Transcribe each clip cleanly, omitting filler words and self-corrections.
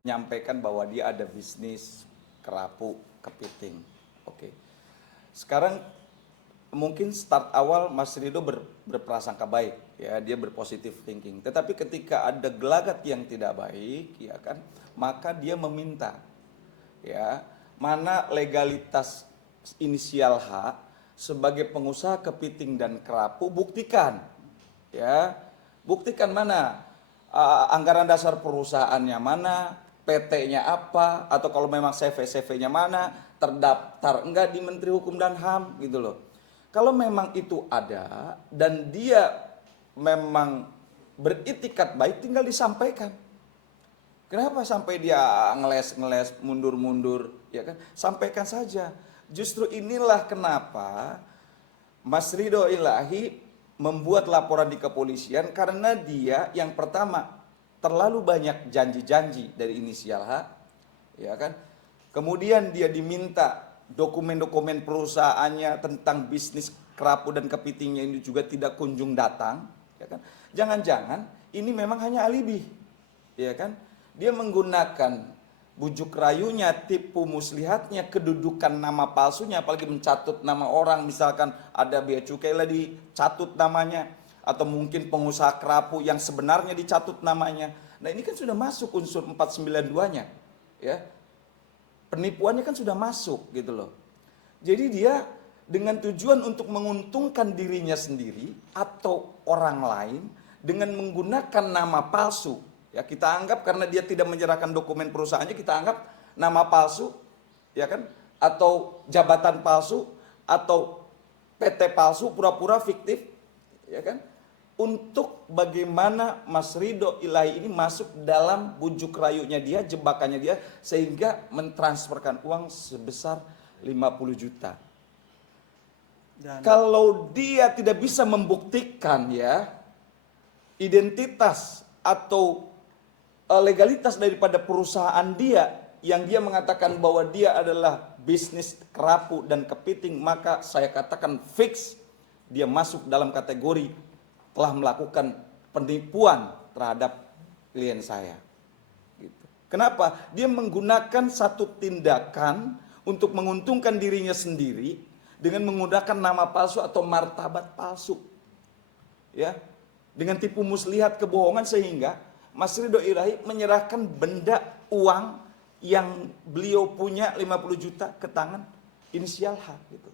menyampaikan bahwa dia ada bisnis kerapu kepiting. Oke. Sekarang mungkin start awal Mas Rido berprasangka baik, ya, dia berpositif thinking. Tetapi ketika ada gelagat yang tidak baik, ya kan, maka dia meminta, ya, mana legalitas inisial H sebagai pengusaha kepiting dan kerapu, buktikan, ya, buktikan mana anggaran dasar perusahaannya mana, PT-nya apa, atau kalau memang CV-nya mana, terdaftar enggak di Menteri Hukum dan HAM gitu loh. Kalau memang itu ada dan dia memang beritikat baik, tinggal disampaikan. Kenapa sampai dia ngeles-ngeles, mundur-mundur, ya kan? Sampaikan saja. Justru inilah kenapa Mas Rido Ilahi membuat laporan di kepolisian, karena dia yang pertama terlalu banyak janji-janji dari inisial H, ya kan? Kemudian dia diminta dokumen-dokumen perusahaannya tentang bisnis kerapu dan kepitingnya ini juga tidak kunjung datang, ya kan? Jangan-jangan ini memang hanya alibi, ya kan? Dia menggunakan bujuk rayunya, tipu muslihatnya, kedudukan nama palsunya, apalagi mencatut nama orang, misalkan ada bea cukai lah dicatut namanya, atau mungkin pengusaha kerapu yang sebenarnya dicatut namanya. Nah ini kan sudah masuk unsur 492-nya, ya. Penipuannya kan sudah masuk gitu loh. Jadi dia dengan tujuan untuk menguntungkan dirinya sendiri atau orang lain dengan menggunakan nama palsu. Ya, kita anggap karena dia tidak menyerahkan dokumen perusahaannya, kita anggap nama palsu, ya kan? Atau jabatan palsu, atau PT palsu, pura-pura fiktif, ya kan? Untuk bagaimana Mas Rido Ilahi ini masuk dalam bujuk rayunya dia, jebakannya dia, sehingga mentransferkan uang sebesar 50 juta. Kalau dia tidak bisa membuktikan, ya, identitas atau legalitas daripada perusahaan dia yang dia mengatakan bahwa dia adalah bisnis kerapu dan kepiting, maka saya katakan fix dia masuk dalam kategori telah melakukan penipuan terhadap klien saya. Gitu. Kenapa? Dia menggunakan satu tindakan untuk menguntungkan dirinya sendiri dengan menggunakan nama palsu atau martabat palsu, ya, dengan tipu muslihat kebohongan, sehingga Mas Rido Ilahi menyerahkan benda uang yang beliau punya 50 juta ke tangan inisial H gitu.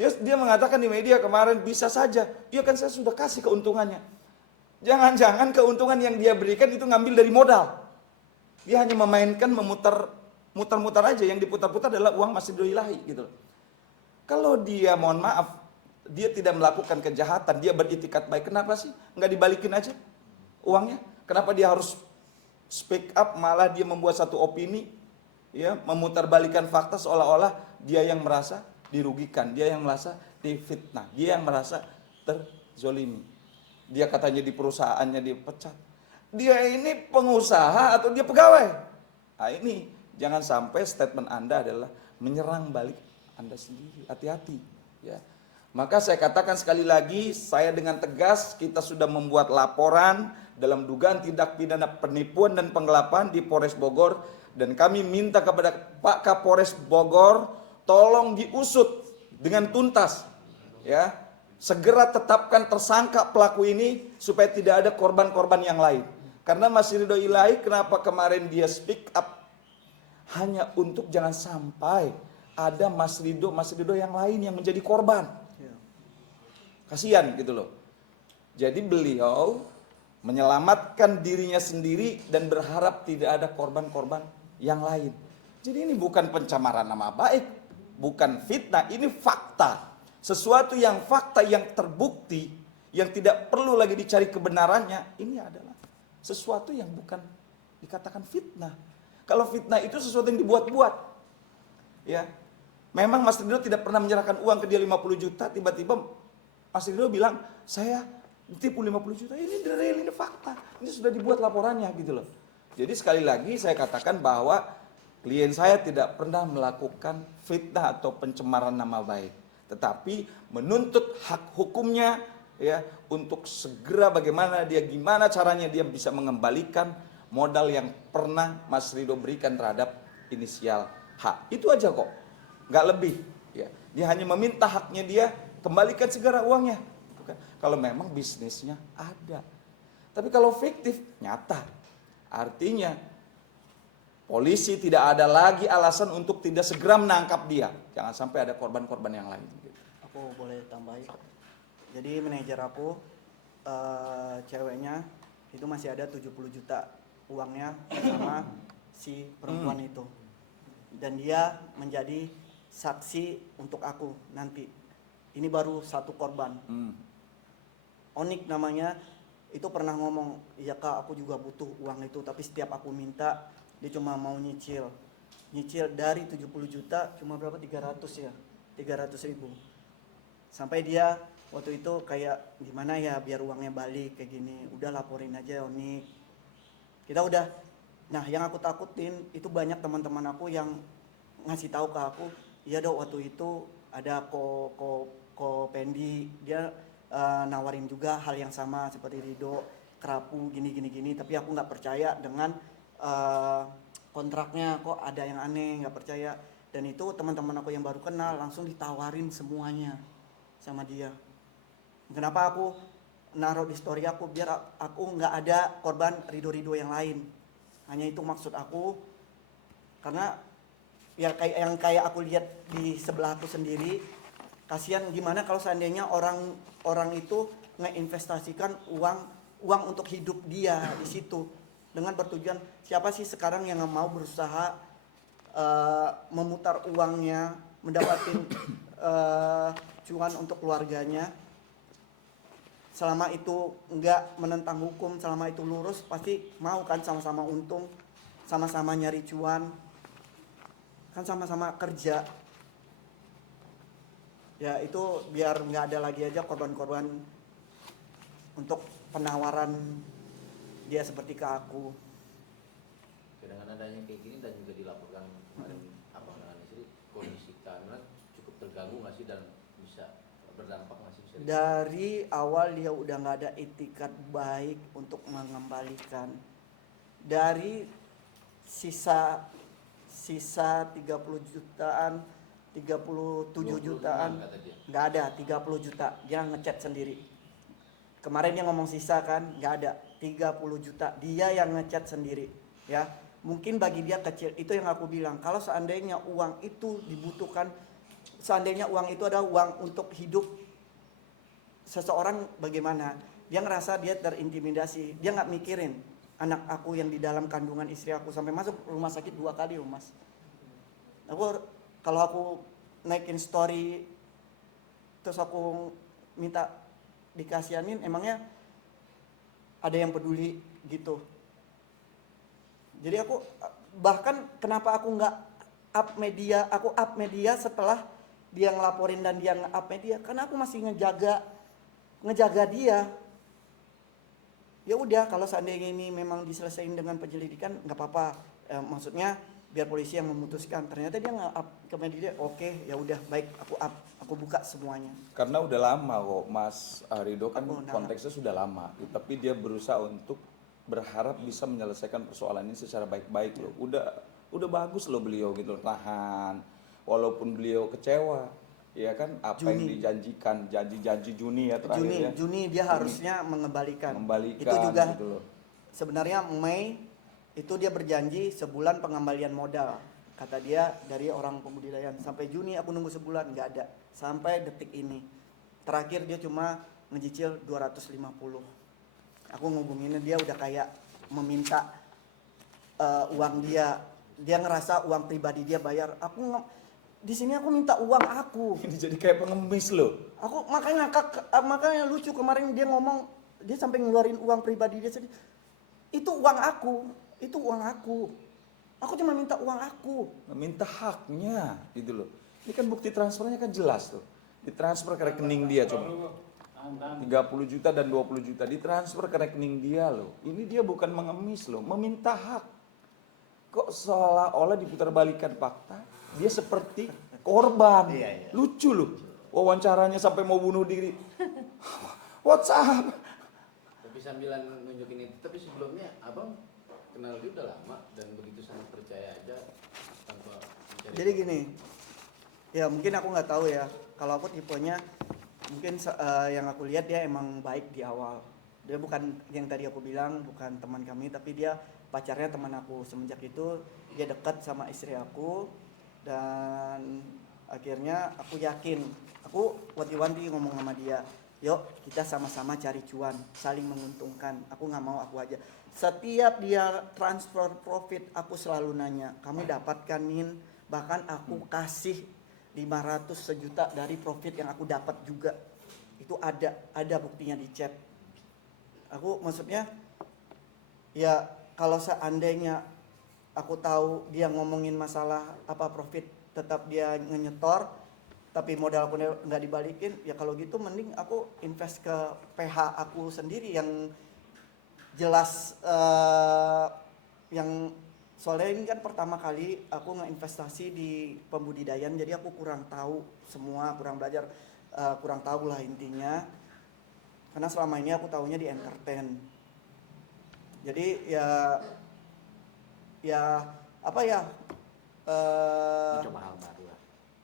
Dia mengatakan di media kemarin, bisa saja, ya kan saya sudah kasih keuntungannya. Jangan-jangan keuntungan yang dia berikan itu ngambil dari modal. Dia hanya memainkan, muter-muter aja, yang diputar-putar adalah uang Mas Rido Ilahi gitu. Kalau dia, mohon maaf, dia tidak melakukan kejahatan, dia beritikat baik, kenapa sih nggak dibalikin aja uangnya? Kenapa dia harus speak up, malah dia membuat satu opini, ya, memutarbalikan fakta seolah-olah dia yang merasa dirugikan, dia yang merasa difitnah, dia yang merasa terzolimi. Dia katanya di perusahaannya dipecat. Dia ini pengusaha atau dia pegawai? Nah ini jangan sampai statement Anda adalah menyerang balik Anda sendiri. Hati-hati, ya. Maka saya katakan sekali lagi, saya dengan tegas, kita sudah membuat laporan dalam dugaan tindak pidana penipuan dan penggelapan di Polres Bogor, dan kami minta kepada Pak Kapolres Bogor tolong diusut dengan tuntas, ya. Segera tetapkan tersangka pelaku ini supaya tidak ada korban-korban yang lain. Karena Mas Rido Ilahi kenapa kemarin dia speak up, hanya untuk jangan sampai ada Mas Rido yang lain yang menjadi korban. Kasihan gitu loh. Jadi beliau menyelamatkan dirinya sendiri dan berharap tidak ada korban-korban yang lain. Jadi ini bukan pencemaran nama baik, bukan fitnah, ini fakta. Sesuatu yang fakta, yang terbukti, yang tidak perlu lagi dicari kebenarannya, ini adalah sesuatu yang bukan dikatakan fitnah. Kalau fitnah itu sesuatu yang dibuat-buat. Ya. Memang Mas Rido tidak pernah menyerahkan uang ke dia 50 juta, tiba-tiba Mas Rido bilang, saya ditipu 50 juta, ini real, ini fakta. Ini sudah dibuat laporannya gitu loh. Jadi sekali lagi saya katakan bahwa klien saya tidak pernah melakukan fitnah atau pencemaran nama baik. Tetapi menuntut hak hukumnya, ya, untuk segera bagaimana dia, gimana caranya dia bisa mengembalikan modal yang pernah Mas Rido berikan terhadap inisial H. Itu aja kok, nggak lebih. Ya, dia hanya meminta haknya dia, kembalikan segera uangnya. Bukan. Kalau memang bisnisnya ada. Tapi kalau fiktif, nyata. Artinya polisi tidak ada lagi alasan untuk tidak segera menangkap dia. Jangan sampai ada korban-korban yang lain. Aku boleh tambahin. Jadi manajer aku, ceweknya itu masih ada 70 juta uangnya sama si perempuan itu. Dan dia menjadi saksi untuk aku nanti. Ini baru satu korban. Onik namanya, itu pernah ngomong, iya kak aku juga butuh uang itu, tapi setiap aku minta dia cuma mau nyicil dari 70 juta cuma berapa, 300 ya, 300 ribu. Sampai dia waktu itu kayak gimana ya biar uangnya balik kayak gini, udah laporin aja Onik. Kita udah, nah yang aku takutin itu banyak teman-teman aku yang ngasih tahu ke aku, iya dok waktu itu ada ko Pendi, dia nawarin juga hal yang sama seperti Rido, kerapu gini, tapi aku nggak percaya dengan kontraknya, kok ada yang aneh, nggak percaya. Dan itu teman-teman aku yang baru kenal langsung ditawarin semuanya sama dia. Kenapa aku naruh di story aku, biar aku nggak ada korban Rido yang lain. Hanya itu maksud aku, karena ya kayak aku lihat di sebelah aku sendiri, kasihan gimana kalau seandainya orang itu ngeinvestasikan uang untuk hidup dia di situ dengan bertujuan, siapa sih sekarang yang mau berusaha memutar uangnya, mendapatkan cuan untuk keluarganya, selama itu enggak menentang hukum, selama itu lurus, pasti mau kan sama-sama untung, sama-sama nyari cuan, kan sama-sama kerja. Ya itu biar nggak ada lagi aja korban-korban untuk penawaran dia seperti ke aku. Dengan adanya kayak gini dan juga dilaporkan kemarin abang dengan istri, kondisi Kana cukup terganggu nggak sih dan bisa berdampak nggak sih? Dari awal dia udah nggak ada itikat baik untuk mengembalikan. Dari sisa 30 jutaan, 37 jutaan, nggak ada, 30 juta dia ngechat sendiri. Kemarin dia ngomong sisa kan, nggak ada, 30 juta dia yang ngechat sendiri, ya. Mungkin bagi dia kecil, itu yang aku bilang, kalau seandainya uang itu dibutuhkan, seandainya uang itu adalah uang untuk hidup seseorang, bagaimana? Dia ngerasa dia terintimidasi, dia nggak mikirin anak aku yang di dalam kandungan istri aku, sampai masuk rumah sakit 2 kali loh mas. Kalau aku naikin story terus aku minta dikasihanin, emangnya ada yang peduli gitu. Jadi aku bahkan kenapa aku nggak up media, aku up media setelah dia ngelaporin dan dia nge-up media, karena aku masih ngejaga dia. Ya udah, kalau seandainya ini memang diselesaikan dengan penyelidikan nggak apa-apa, maksudnya biar polisi yang memutuskan. Ternyata dia nge-up ke media, oke, ya udah baik, aku up, aku buka semuanya. Karena udah lama kok Mas Rido kan konteksnya sudah lama, tapi dia berusaha untuk berharap bisa menyelesaikan persoalan ini secara baik-baik loh. Udah bagus loh beliau gitu loh, tahan walaupun beliau kecewa. Ya kan, apa yang dijanjikan, janji Juni ya terakhir. Juni dia harusnya mengembalikan. Itu juga gitu loh. Sebenarnya Mei itu dia berjanji sebulan pengembalian modal, kata dia dari orang pembudidayaan. Sampai Juni aku nunggu sebulan, nggak ada. Sampai detik ini terakhir dia cuma ngecicil 250. Aku ngubunginnya, dia udah kayak meminta uang dia ngerasa uang pribadi dia bayar. Di sini aku minta uang aku. Ini jadi kayak pengemis loh. Aku makanya lucu kemarin dia ngomong, dia sampai ngeluarin uang pribadi dia sendiri. Itu uang aku. Aku cuma minta uang aku. Minta haknya gitu loh. Ini kan bukti transfernya kan jelas tuh. Ditransfer ke rekening dia coba. 30 juta dan 20 juta ditransfer ke rekening dia loh. Ini dia bukan mengemis loh, meminta hak. Kok seolah-olah diputarbalikkan fakta, dia seperti korban. Lucu loh. Wawancaranya sampai mau bunuh diri. WhatsApp. Tapi sambilan nunjukin itu, tapi sebelumnya abang kenal dia udah lama dan begitu sangat percaya aja tanpa mencari. Jadi gini, ya mungkin aku nggak tahu ya. Kalau aku tipenya mungkin yang aku lihat dia emang baik di awal. Dia bukan yang tadi aku bilang, bukan teman kami, tapi dia pacarnya teman aku. Semenjak itu dia dekat sama istri aku dan akhirnya aku yakin, aku wanti-wanti ngomong sama dia, yuk kita sama-sama cari cuan, saling menguntungkan. Aku nggak mau aku aja. Setiap dia transfer profit, aku selalu nanya, kamu dapatkanin, bahkan aku kasih 500 sejuta dari profit yang aku dapat juga. Itu ada buktinya di chat. Aku maksudnya ya kalau seandainya aku tahu dia ngomongin masalah apa profit tetap dia ngenyetor tapi modal aku nggak dibalikin, ya kalau gitu mending aku invest ke PH aku sendiri yang jelas, yang soalnya ini kan pertama kali aku ngeinvestasi di pembudidayaan, jadi aku kurang tahu semua, kurang belajar, kurang tahu lah intinya, karena selama ini aku tahunya di entertain. Jadi ya apa ya, Mencoba hal baru lah.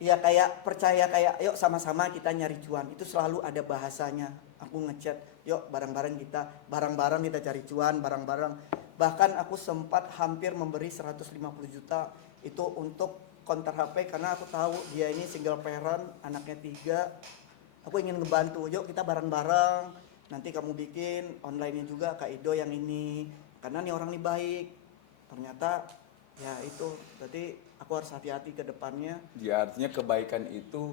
ya kayak percaya, kayak yuk sama-sama kita nyari cuan, itu selalu ada bahasanya. Aku ngechat, yuk bareng-bareng kita cari cuan bareng-bareng. Bahkan aku sempat hampir memberi 150 juta itu untuk counter HP karena aku tahu dia ini single parent, anaknya 3. Aku ingin ngebantu, yuk kita bareng-bareng, nanti kamu bikin online-nya juga Kak Ido yang ini, karena nih orang nih baik. Ternyata ya itu, berarti aku harus hati-hati ke depannya. Ya artinya kebaikan itu